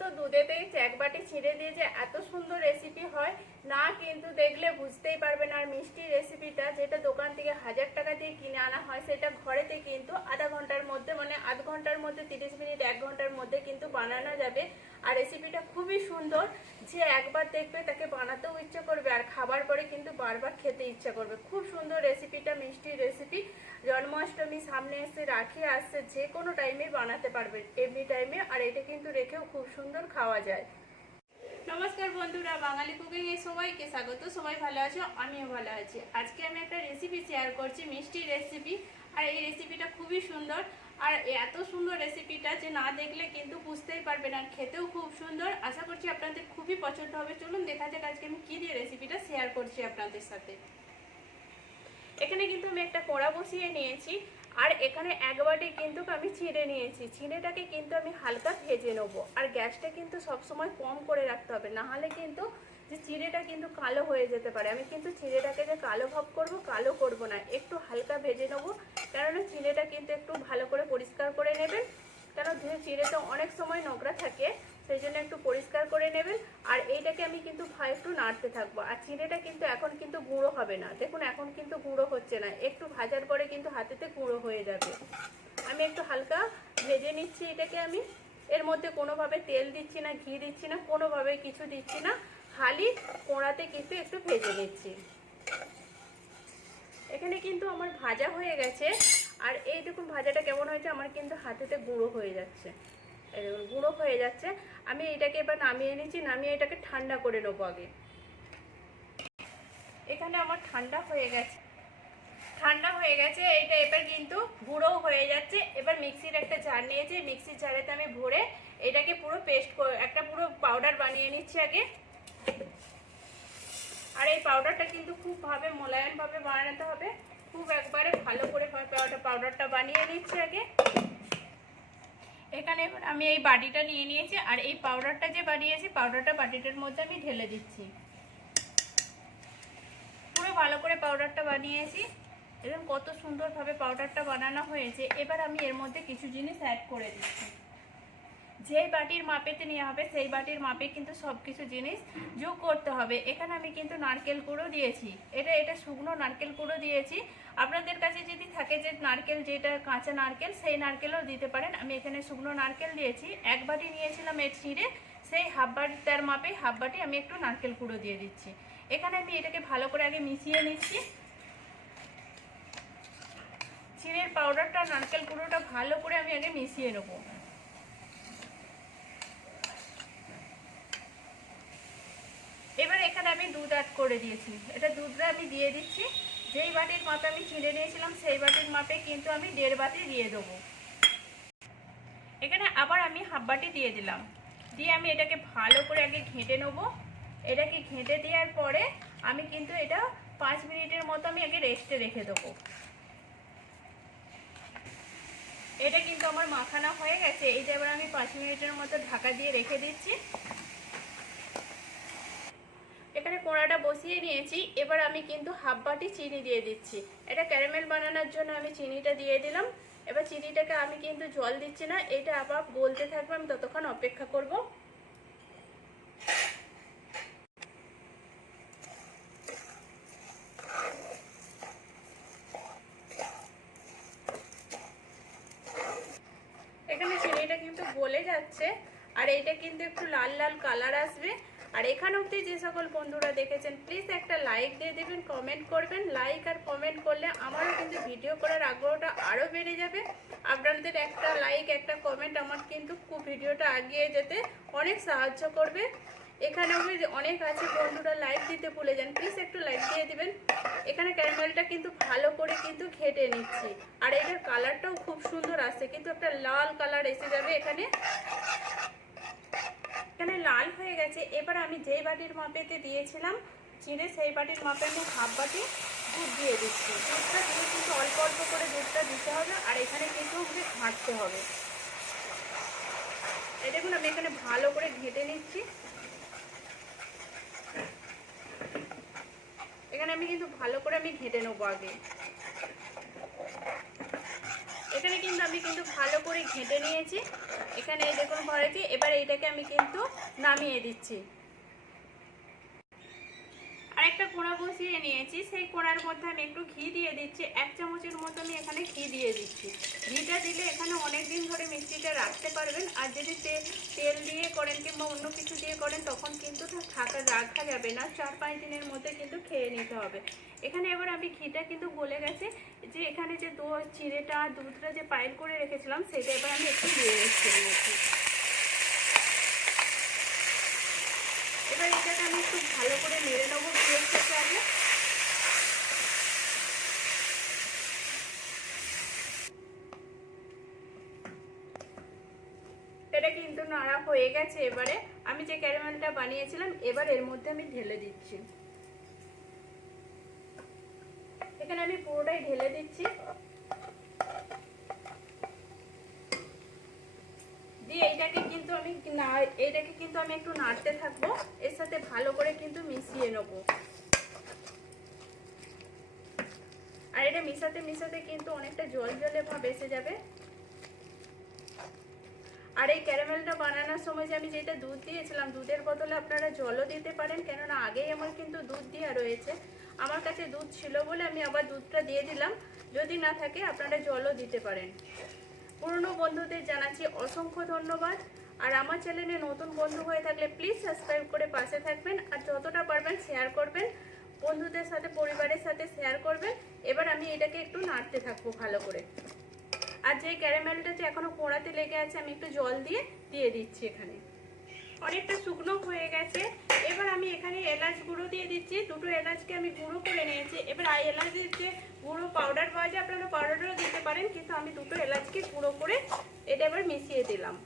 তো দুধেতে একবাটি ছিঁড়ে দিয়ে যে এত সুন্দর রেসিপি হয়, না কিন্তু দেখলে বুঝতেই পারবেন। আর মিষ্টি রেসিপিটা যেটা দোকান থেকে হাজার টাকা দিয়ে কিনে আনা হয়, সেটা ঘরেতে কিন্তু আধা ঘণ্টার মধ্যে মানে আধ ঘণ্টার মধ্যে, তিরিশ মিনিট, এক ঘণ্টার মধ্যে কিন্তু বানানো যাবে। আর রেসিপিটা খুবই সুন্দর। যে একবার দেখবে তাকে বানাতেও ইচ্ছে করবে, আর খাবার পরে কিন্তু বারবার খেতে ইচ্ছা করবে। খুব সুন্দর রেসিপিটা মিষ্টির রেসিপি জন্মাষ্টমী সামনে এসে রাখি আসছে যে কোনো টাইমে বানাতে পারবে এমনি টাইমে আর এটা কিন্তু রেখেও খুব সুন্দর খাওয়া যায়। নমস্কার বন্ধুরা, বাঙালি কুকিং এ সবাইকে স্বাগত। সবাই ভালো আছো? আমিও ভালো আছি। আজকে আমি একটা রেসিপি শেয়ার করছি, মিষ্টি রেসিপি আর এই রেসিপিটা খুবই সুন্দর। আর এত সুন্দর রেসিপিটা যে না দেখলে কিন্তু বুঝতেই পারবেন আর খেতেও খুব সুন্দর। আশা করছি আপনাদের খুবই পছন্দ হবে। চলুন দেখা যাক আজকে আমি কী দিয়ে রেসিপিটা শেয়ার করছি আপনাদের সাথে। এখানে কিন্তু আমি একটা কড়া বসিয়ে নিয়েছি আর এখানে এক বাটি কিন্তু আমি ছিঁড়ে নিয়েছি। ছিঁড়েটাকে কিন্তু আমি হালকা ভেজে নেব। আর গ্যাসটা কিন্তু সবসময় কম করে রাখতে হবে। না হলে কিন্তু যে চিড়েটা কিন্তু কালো হয়ে যেতে পারে। আমি কিন্তু চিড়েটাকে যে কালো ভাব করব, কালো করব না, একটু হালকা ভেজে নেব। কেননা চিড়েটা কিন্তু একটু ভালো করে পরিষ্কার করে নেবেন। কেন চিড়েতে অনেক সময় নোংরা থাকে, সেই জন্য একটু পরিষ্কার করে নেবেন। আর এইটাকে আমি কিন্তু ভা একটু নাড়তে থাকব। আর চিড়েটা কিন্তু এখন কিন্তু গুঁড়ো হবে না। দেখুন, এখন কিন্তু গুঁড়ো হচ্ছে না। একটু ভাজার পরে কিন্তু হাতেতে গুঁড়ো হয়ে যাবে। আমি একটু হালকা ভেজে নিচ্ছি এটাকে আমি। এর মধ্যে কোনোভাবে তেল দিচ্ছি না, ঘি দিচ্ছি না, কোনোভাবে কিছু দিচ্ছি না। খালি কোড়াতে কিন্তু একটু ভেজে নিচ্ছি। এখানে কিন্তু আমার ভাজা হয়ে গেছে। আর এই দেখুন ভাজাটা কেমন হয়েছে, আমার কিন্তু হাতেতে গুঁড়ো হয়ে যাচ্ছে। গুঁড়ো হয়ে যাচ্ছে। আমি এটাকে এবার নামিয়ে নিচ্ছি, নামিয়ে এটাকে ঠান্ডা করে নেব আগে। এখানে আমার ঠান্ডা হয়ে গেছে। ঠান্ডা হয়ে গেছে এটা এবার কিন্তু গুঁড়ো হয়ে যাচ্ছে। এবার মিক্সির একটা জার নিয়েছি, মিক্সির জারেতে আমি ভরে এটাকে পুরো পেস্ট একটা পুরো পাউডার বানিয়ে নিচ্ছি আগে। আর এই পাউডারটা কিন্তু খুব ভাবে মোলায়েমভাবে বানাতে হবে। খুব একবারে ভালো করে পাউডার পাউডারটা বানিয়ে নিচ্ছি আগে। এখানে আমি এই বাটিটা নিয়ে নিয়েছি আর এই পাউডারটা যে বানিয়েছি পাউডারটা বাটিটার মধ্যে আমি ঢেলে দিচ্ছি। পুরো ভালো করে পাউডারটা বানিয়েছি। এবং কত সুন্দরভাবে পাউডারটা বানানো হয়েছে। এবার আমি এর মধ্যে কিছু জিনিস অ্যাড করে দিচ্ছি। যেই বাটির মাপেতে নেওয়া হবে, সেই বাটির মাপে কিন্তু সব কিছু জিনিস যোগ করতে হবে। এখানে আমি কিন্তু নারকেল কুড়ো দিয়েছি। এটা এটা শুকনো নারকেল কুড়ো দিয়েছি। আপনাদের কাছে যদি থাকে যে নারকেল, যেটা কাঁচা নারকেল, সেই নারকেলও দিতে পারেন। আমি এখানে শুকনো নারকেল দিয়েছি। এক বাটি নিয়েছিলাম এর ছিঁড়ে। সেই হাফ বাটিটার মাপে হাফ বাটি আমি একটু নারকেল কুড়ো দিয়ে দিচ্ছি। এখানে আমি এটাকে ভালো করে আগে মিশিয়ে নিচ্ছি। চিড়ের পাউডারটা নারকেল কুড়োটা ভালো করে আমি আগে মিশিয়ে নেব এবার এখানে আমি দুধ অ্যাড করে দিয়েছি। এটা দুধটা আমি দিয়ে দিচ্ছি। যেই বাটির মাপে আমি চিড়ে নিয়েছিলাম, সেই বাটির মাপে কিন্তু আমি দেড় বাটি দিয়ে দেবো। এখানে আবার আমি হাফ বাটি দিয়ে দিলাম। দিয়ে আমি এটাকে ভালো করে আগে ঘেঁটে নেব। এটাকে ঘেঁটে দেওয়ার পরে আমি কিন্তু এটা পাঁচ মিনিটের মতো আমি আগে রেস্টে রেখে দেবো। এটা কিন্তু আমার মাখানা হয়ে গেছে। এই যে এবার আমি পাঁচ মিনিটের মতো ঢাকা দিয়ে রেখে দিচ্ছি। এখানে কোড়াটা বসিয়ে নিয়েছি। এবার আমি কিন্তু হাফ বাটি চিনি দিয়ে দিচ্ছি। এটা ক্যারামেল বানানোর জন্য আমি চিনিটা দিয়ে দিলাম। এবার চিনিটাকে আমি কিন্তু জল দিচ্ছি না। এটা আবার বলতে থাকবে। আমি ততক্ষণ অপেক্ষা করব। এখানে চিনিটা কিন্তু গলে যাচ্ছে। আর এইটা কিন্তু একটু লাল লাল কালার আসবে। আর এখানে অবধি যে সকল বন্ধুরা দেখেছেন প্লিজ একটা লাইক দিয়ে দেবেন কমেন্ট করবেন। লাইক আর কমেন্ট করলে আমারও কিন্তু ভিডিও করার আগ্রহটা আরও বেড়ে যাবে। আপনাদের একটা লাইক একটা কমেন্ট আমার কিন্তু খুব ভিডিওটা এগিয়ে যেতে অনেক সাহায্য করবে। এখানে অনেক আছে বন্ধুরা লাইক দিতে ভুলে যান। প্লিজ একটু লাইক দিয়ে দিবেন। এখানে ক্যারামেলটা কিন্তু ভালো করে কিন্তু ঘেটে নিচ্ছি। আর এটার কালারটাও খুব সুন্দর আসছে। কিন্তু একটা লাল কালার এসে যাবে এখানে। এখানে লাল হয়ে গেছে। এবার আমি যেই বাটির মাপেতে দিয়েছিলাম, চিড়ে সেই বাটির মাপে আমি হাফ বাটি দুধ দিয়ে দিচ্ছি। দুধটা দিয়ে কিন্তু অল্প অল্প করে দুধটা দিতে হবে আর এখানে কিন্তু ঘাঁটতে হবে। এই দেখুন, আমি এখানে ভালো করে ঘেঁটে নিচ্ছি। এখানে আমি কিন্তু ভালো করে আমি ঘেঁটে নেব আগে। এখানে কিন্তু আমি কিন্তু ভালো করে ঘেঁটে নিয়েছি। এখানে এই দেখুন ভরেছি এবার এইটাকে আমি কিন্তু নামিয়ে দিচ্ছি। আরেকটা কোড়া বসিয়ে নিয়েছি, সেই কোড়ার মধ্যে আমি একটু ঘি দিয়ে দিচ্ছি। এক চামচের মতো আমি এখানে ঘি দিয়ে দিচ্ছি। ঘিটা দিলে এখানে অনেক দিন ধরে মিষ্টিটা রাখতে পারবেন, আর যদি তেল তেল দিয়ে করেন কিংবা অন্য কিছু দিয়ে করেন, তখন কিন্তু থাকা, রাখা যাবে না। চার পাঁচ দিনের মধ্যে কিন্তু খেয়ে নিতে হবে। এখানে এবার আমি ঘিটা কিন্তু গলে গেছে। যে এখানে যে দু, চিড়েটা, দুধটা যে পাইল করে রেখেছিলাম, সেটা এবার আমি একটু দিয়ে দিচ্ছি এর মধ্যে। এবার এটাকে আমি একটু ভালো করে নেড়ে নেব আগে। এটা কিন্তু নাড়া হয়ে গেছে এবারে। আমি যে ক্যারামেলটা বানিয়েছিলাম, এবার এর মধ্যে আমি ঢেলে দিচ্ছি। এখানে আমি পুরোটাই ঢেলে দিচ্ছি। দিয়ে এইটাকে কিন্তু আমি না এইটাকে কিন্তু আমি একটু নাড়তে থাকব। এর সাথে ভালো করে কিন্তু মিশিয়ে নেব। আর এটা মিশাতে মিশাতে কিন্তু অনেকটা জল জলে ভাব এসে যাবে। আর এই ক্যারামেলটা বানানোর সময় যে আমি যেটা দুধ দিয়েছিলাম, দুধের বদলে আপনারা জলও দিতে পারেন, কেননা আগেই আমার কিন্তু দুধ দেওয়া রয়েছে। আমার কাছে দুধ ছিল বলে আমি আবার দুধটা দিয়ে দিলাম। যদি না থাকে আপনারা জলও দিতে পারেন। পুরনো বন্ধুদের জানাচ্ছি অসংখ্য ধন্যবাদ। আর আমার চ্যানেলে নতুন বন্ধু হয়ে থাকলে প্লিজ সাবস্ক্রাইব করে পাশে থাকবেন আর যতটা পারবেন শেয়ার করবেন। বন্ধুদের সাথে, পরিবারের সাথে শেয়ার করবেন। এবার আমি এটাকে একটু নাড়তে থাকব ভালো করে। আর যে ক্যারামেলটা যে এখনও পোড়াতে লেগে আছে, আমি একটু জল দিয়ে দিয়ে দিচ্ছি এখানে। অনেকটা শুকনো হয়ে গেছে। এবার আমি এখানে এলাচ গুঁড়ো দিয়ে দিচ্ছি। দুটো এলাচকে আমি গুঁড়ো করে নিয়েছি। এবার এই এলাচের যে গুঁড়ো পাউডার পাওয়া যায়, আপনারা পাউডারও দিতে পারেন। কিন্তু আমি দুটো এলাচকে গুঁড়ো করে এটা এবার মিশিয়ে দিলাম।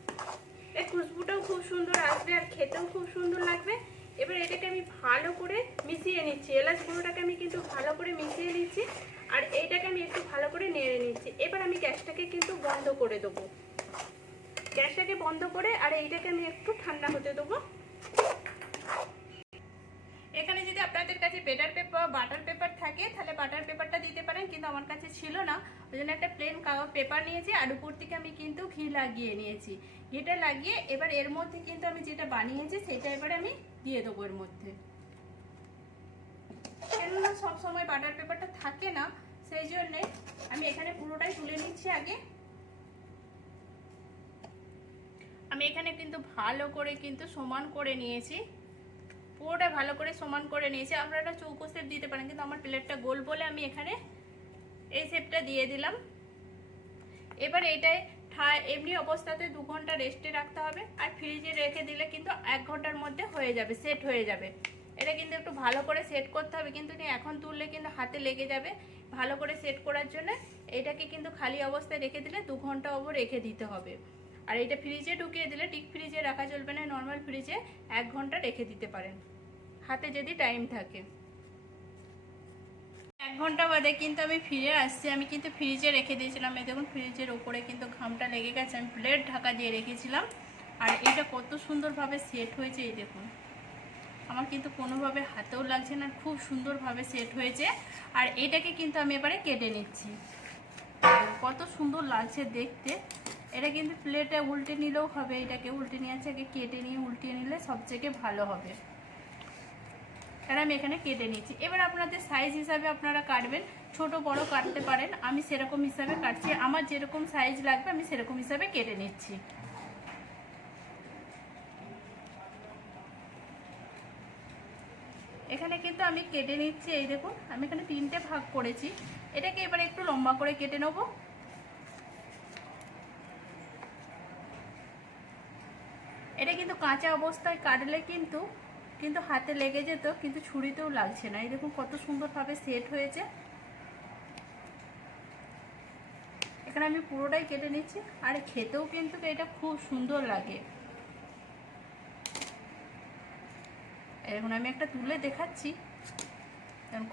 খুব সুন্দর আসবে আর খেতেও খুব সুন্দর লাগবে। এবার এটাকে আমি ভালো করে মিশিয়ে নিচ্ছি। এলাচ গুঁড়োটাকে আমি কিন্তু ভালো করে মিশিয়ে নিচ্ছি আর এইটাকে আমি একটু ভালো করে নেড়ে নিচ্ছি। এবার আমি গ্যাসটাকে কিন্তু বন্ধ করে দেবো। গ্যাসটাকে বন্ধ করে আর এইটাকে আমি একটু ঠান্ডা হতে দেবো এখানে যদি কাছে বেটার পেপার বাটার পেপার থাকে, তাহলে বাটার পেপারটা দিতে পারেন, কিন্তু আমার কাছে ছিল না। ওই জন্য একটা প্লেন পেপার নিয়েছি, আর উপর থেকে আমি কিন্তু ঘি লাগিয়ে নিয়েছি। ঘিটা লাগিয়ে এবার এর মধ্যে কিন্তু আমি যেটা বানিয়েছি, সেটা এবার আমি দিয়ে দেবো এর মধ্যে। কেননা সবসময় বাটার পেপারটা থাকে না, সেই জন্যে আমি এখানে পুরোটাই তুলে নিচ্ছি আগে। আমি এখানে কিন্তু ভালো করে কিন্তু সমান করে নিয়েছি। পুরোটা ভালো করে সমান করে নিয়েছি। আপনারা চৌকো শেপ দিতে পারেন, কিন্তু আমার প্লেটটা গোল বলে আমি এখানে এই শেপটা দিয়ে দিলাম। এবার এটাই এমনি অবস্থাতে দু ঘণ্টা রেস্টে রাখতে হবে, আর ফ্রিজে রেখে দিলে কিন্তু এক ঘণ্টার মধ্যে হয়ে যাবে সেট হয়ে যাবে। এটা কিন্তু একটু ভালো করে সেট করতে হবে, কিন্তু এখন তুললে কিন্তু হাতে লেগে যাবে। ভালো করে সেট করার জন্য এটাকে কিন্তু খালি অবস্থায় রেখে দিলে দু ঘণ্টা অবর রেখে দিতে হবে। আর এটা ফ্রিজে ঢুকিয়ে দিলে টিক ফ্রিজে রাখা চলবে না নর্মাল ফ্রিজে এক ঘণ্টা রেখে দিতে পারেন। হাতে যদি টাইম থাকে। এক ঘণ্টা বাদে কিন্তু আমি ফিরে আসছি। আমি কিন্তু ফ্রিজে রেখে দিয়েছিলাম। এই দেখুন ফ্রিজের ওপরে কিন্তু ঘামটা লেগে গেছে। আমি প্লেট ঢাকা দিয়ে রেখেছিলাম। আর এটা কত সুন্দরভাবে সেট হয়েছে, এই দেখুন। আমার কিন্তু কোনোভাবে হাতেও লাগছে না, খুব সুন্দরভাবে সেট হয়েছে। আর এটাকে কিন্তু আমি এবারে কেটে নিচ্ছি। কত সুন্দর লাগছে দেখতে। এটা কিন্তু প্লেটে উল্টে নিলেও হবে, এটাকে উল্টে নিয়ে আছে আগে কেটে নিয়ে উল্টিয়ে নিলে সবথেকে ভালো হবে। আর আমি এখানে কেটে নিচ্ছি এবার আপনাদের সাইজ হিসাবে আপনারা কাটবেন, ছোট, বড় কাটতে পারেন, আমি সেরকম হিসাবে কাটছি, আমার যেরকম সাইজ লাগবে, আমি সেরকম হিসাবে কেটে নিচ্ছি। এখানে কিন্তু আমি কেটে নিচ্ছি, এই দেখুন, আমি এখানে তিনটে ভাগ করেছি, এটাকে এবার একটু লম্বা করে কেটে নেব এটা কিন্তু কাঁচা অবস্থায় কাটলে কিন্তু কিন্তু হাতে লেগে যেত, কিন্তু ছুরিতেও লাগছে না। এই দেখুন কত সুন্দরভাবে সেট হয়েছে। এখানে আমি পুরোটাই কেটে নিচ্ছি। আর খেতেও কিন্তু এটা খুব সুন্দর লাগে। এখন আমি একটা তুলে দেখাচ্ছি।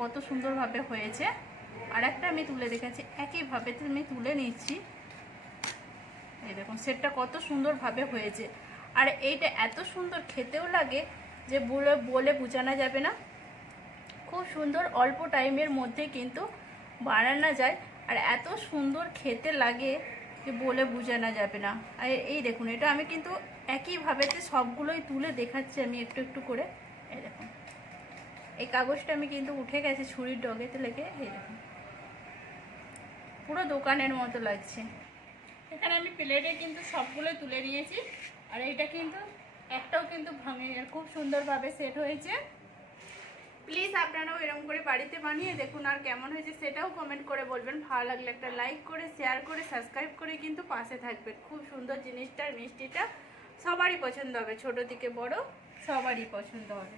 কত সুন্দরভাবে হয়েছে। আর একটা আমি তুলে দেখাচ্ছি। একইভাবে আমি তুলে নিচ্ছি। এই দেখুন সেটটা কত সুন্দরভাবে হয়েছে। আর এইটা এত সুন্দর খেতেও লাগে যে বলে বলে বোঝানো যাবে না। খুব সুন্দর অল্প টাইমের মধ্যে কিন্তু বানানো যায় আর এত সুন্দর খেতে লাগে যে বলে বোঝানো যাবে না। আর এই দেখুন, এটা আমি কিন্তু একইভাবেতে সবগুলোই তুলে দেখাচ্ছি আমি একটু একটু করে। এই দেখুন, এই কাগজটা আমি কিন্তু উঠে গেছে ছুরির ডগেতে লেগে, এই দেখুন। পুরো দোকানের মতো লাগছে। এখানে আমি প্লেটে কিন্তু সবগুলো তুলে নিয়েছি। আর এইটা কিন্তু একটাও কিন্তু ভাঙে খুব সুন্দরভাবে সেট হয়েছে। প্লিজ আপনারাও এরকম করে বাড়িতে বানিয়ে দেখুন আর কেমন হয়েছে সেটাও কমেন্ট করে বলবেন। ভালো লাগলে একটা লাইক করে শেয়ার করে সাবস্ক্রাইব করে কিন্তু পাশে থাকবেন। খুব সুন্দর জিনিসটা, মিষ্টিটা সবারই পছন্দ হবে, ছোট থেকে বড় সবারই পছন্দ হবে।